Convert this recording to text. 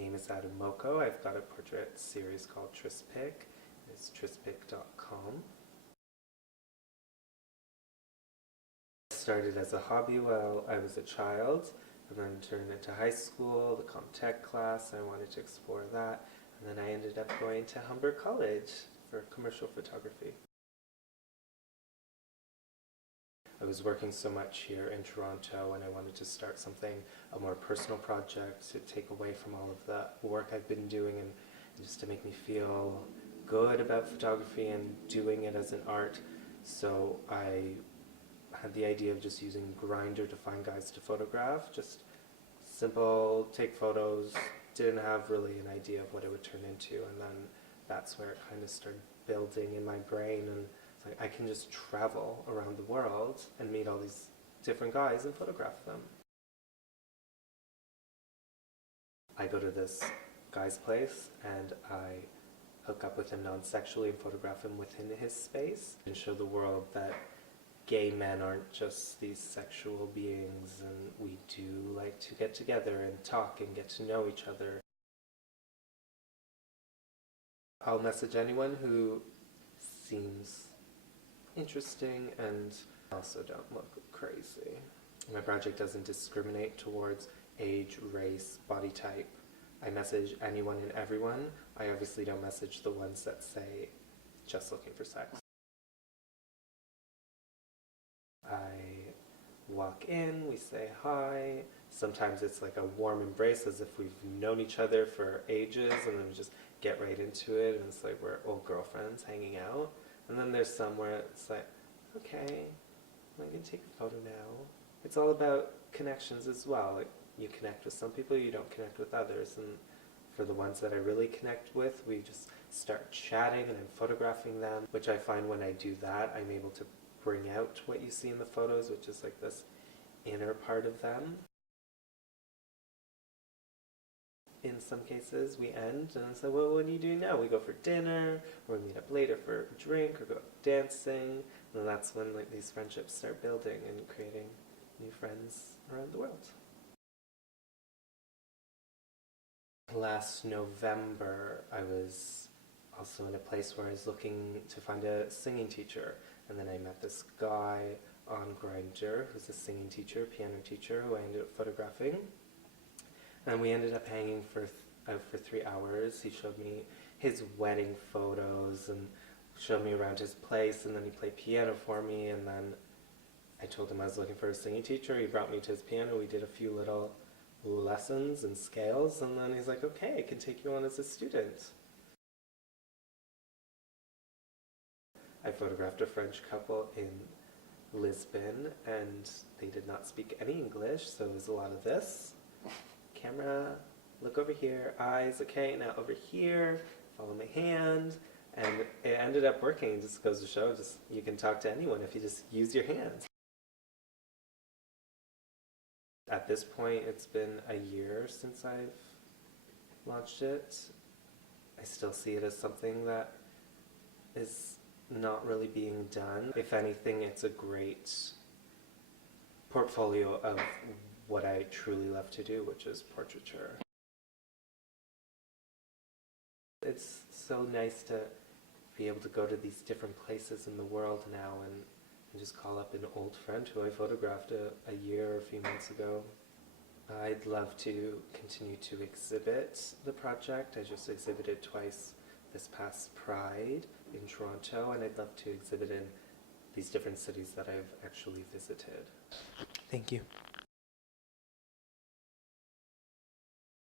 name is Adam Moco. I've got a portrait series called Tryst Pic. It's trystpic.com. I started as a hobby while I was a child, and then turned into high school, the comp tech class. I wanted to explore that, and then I ended up going to Humber College for commercial photography. I was working so much here in Toronto, and I wanted to start something, a more personal project to take away from all of the work I've been doing, and just to make me feel good about photography and doing it as an art. So I had the idea of just using Grindr to find guys to photograph, just simple, take photos, didn't have really an idea of what it would turn into, and then that's where it kind of started building in my brain, and it's like I can just travel around the world and meet all these different guys and photograph them. I go to this guy's place and I hook up with him non-sexually and photograph him within his space and show the world that gay men aren't just these sexual beings, and we do like to get together and talk and get to know each other. I'll message anyone who seems interesting and also don't look crazy. My project doesn't discriminate towards age, race, body type. I message anyone and everyone. I obviously don't message the ones that say just looking for sex. I walk in, we say hi. Sometimes it's like a warm embrace as if we've known each other for ages, and then we just get right into it, and it's like we're old girlfriends hanging out. And then there's some where it's like, okay, I'm gonna take a photo now. It's all about connections as well. Like, you connect with some people, you don't connect with others. And for the ones that I really connect with, we just start chatting and I'm photographing them, which I find when I do that, I'm able to bring out what you see in the photos, which is like this inner part of them. In some cases, we end and say, well, what are you doing now? We go for dinner, or we meet up later for a drink, or go dancing. And that's when like these friendships start building and creating new friends around the world. Last November, I was also in a place where I was looking to find a singing teacher. And then I met this guy on Grindr who's a singing teacher, piano teacher, who I ended up photographing. And we ended up hanging out for 3 hours. He showed me his wedding photos and showed me around his place, and then he played piano for me, and then I told him I was looking for a singing teacher. He brought me to his piano. We did a few little lessons and scales, and then he's like, okay, I can take you on as a student. I photographed a French couple in Lisbon, and they did not speak any English, so it was a lot of this. Camera, look over here, eyes, okay, now over here, follow my hand, and it ended up working. It just goes to show, just you can talk to anyone if you just use your hands. At this point, it's been a year since I've launched it. I still see it as something that is not really being done. If anything, it's a great portfolio of what I truly love to do, which is portraiture. It's so nice to be able to go to these different places in the world now and just call up an old friend who I photographed a year or a few months ago. I'd love to continue to exhibit the project. I just exhibited twice this past Pride in Toronto, and I'd love to exhibit in these different cities that I've actually visited. Thank you.